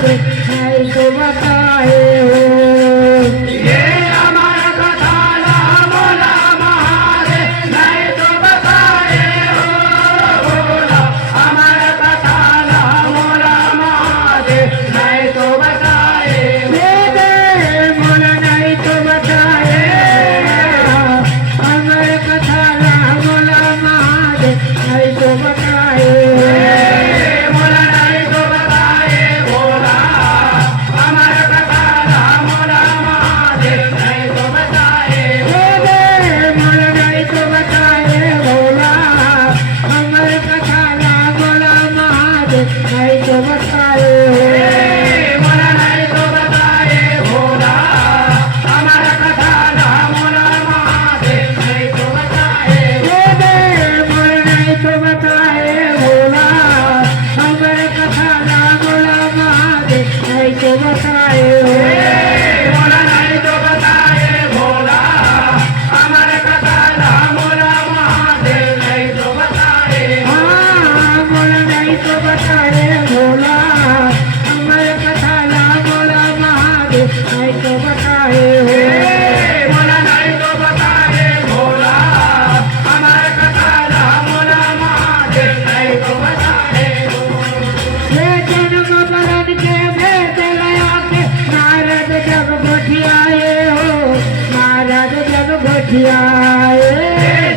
महादेव नहीं तो बताए हो। ये हमारा कथा ना बोला महादेव नहीं तो बताए हो। बोला हमारा कथा ना बोला महादेव नहीं तो बताए हो। बोला नहीं तो बताए हमारे कथा ना बोला महादेव नहीं तो बताए बोला नहीं तो बताए। बोला हमारा कथा ना बोला महादेव नहीं तो बताए। बोला नहीं तो बताए बोला हमारे कथा ना बोला महादेव नहीं तो बताए बोला नहीं तो बताए। बोला हमारा कथा ना बोला महादेव नहीं तो बताए। बोला नहीं तो बताए बोला हमारे कथा ना बोला महादेव नहीं तो बताए बोला नहीं तो बताए। बोला हमारा कथा ना बोला महादेव नहीं तो बताए। हाँ बोला नहीं तो बताए बोला हमारे कथा ना बोला महादेव नहीं तो बताए बोला नहीं तो बताए। बोला हमारा कथा ना बोला महादेव नहीं तो बताए। ये जन्म मरण के भेद लया के नारद जब गोठियाए हो नारद जब गोठियाए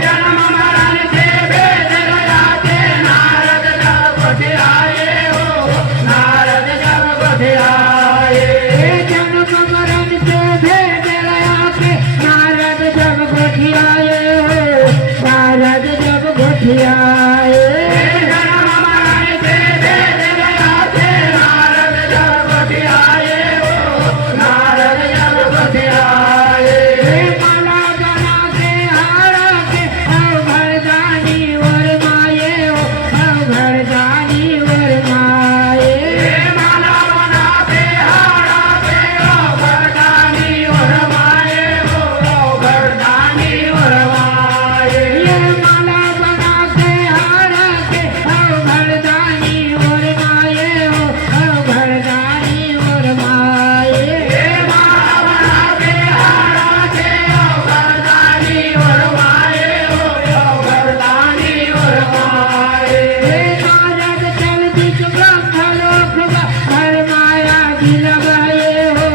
जन्म मरण के भेद लगाते नारद जब गोठियाए हो। नारद जब गोठियाए। जन्म मरण के भेद लया के नारद जब गोठियाए हो नारद जब गोठियाए जन्म मरण के भेद लगाते नारद जब गोठियाए हो। नारद जब गोठियाए। माला बना के हारा के भरदानी और माये हो भरदानी और माये माला बना के हारा के वरदानी और माए हो। वरदानी और माए। ये माला बना के हारा के भरदानी और माये हो भरदानी और माये माला बना के हारा के वरदानी और माए हो। वरदानी और माए। नारद चल दिख ब्रह्मलोक भर माया भी लगाए हो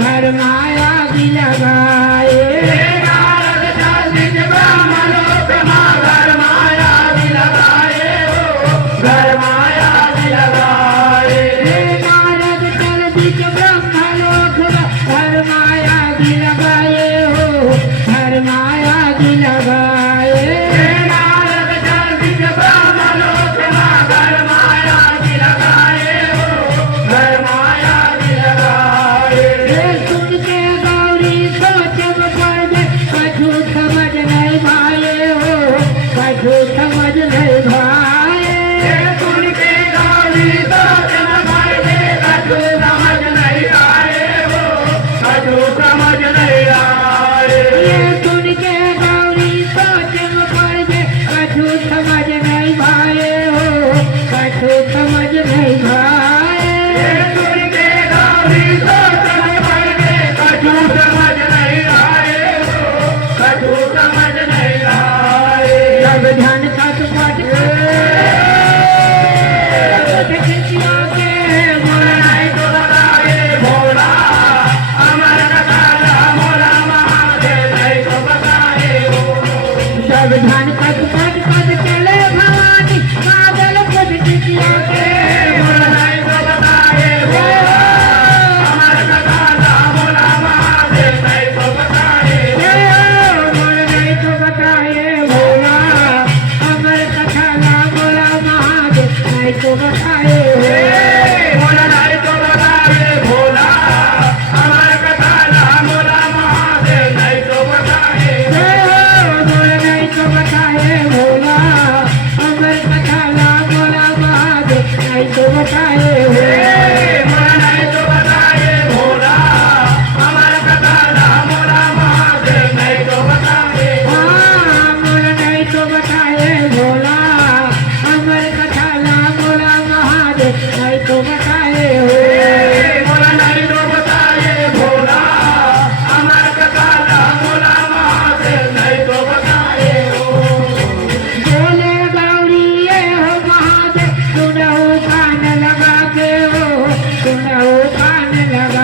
भर माया भी लगाए नारद चालित ब्रह्मलोक मां घर माया भी लगाए हो। घर माया भी लगाए। नारद चल दिख ब्रह्मलोक भर माया भी लगाए हो भर माया भी लगाए नारद चालित ब्रह्मलोक मां घर माया भी लगाए हो। घर माया भी लगाए। सुन के गौरी सोच पड़ गए कछु समझ नहीं भाए हो कछु समझ नहीं भाए सुन के गौरी सोच न पड़ गए कछु समझ नहीं आए हो। कछु समझ नहीं आए। ये सुन के गौरी सोच पड़ गए कछु समझ नहीं भाए हो कछु समझ नहीं भाए सुन के गौरी सोच न पड़ गए कछु समझ नहीं आए हो। कछु समझ नहीं आए। जब ध्यान का सुपाठ बोला नहीं तो बताए। बोला हमारा कथा ना बोला महादेव नहीं तो बताए हो। जब ध्यान का सुपाठ पद चले भवानी बादल पद टिकिया के बोला नहीं तो बताए। बोला हमारा कथा ना बोला महादेव नहीं तो बताए। बोल नहीं तो बताए बोला हमारे कथा ना बोला महादेव नहीं तो बताए बोला नहीं तो बताए। बोला हमारा कथा ना बोला महादेव नहीं तो बताए। बोल नहीं तो बताए बोला हमारे कथा ना बोला महादेव नहीं तो बताए बोला नहीं तो बताए। बोला हमारा कथा ना बोला महादेव नहीं तो बताए। बोल नहीं तो बताए बोला हमारे कथा ना बोला महादेव नहीं तो बताए लगा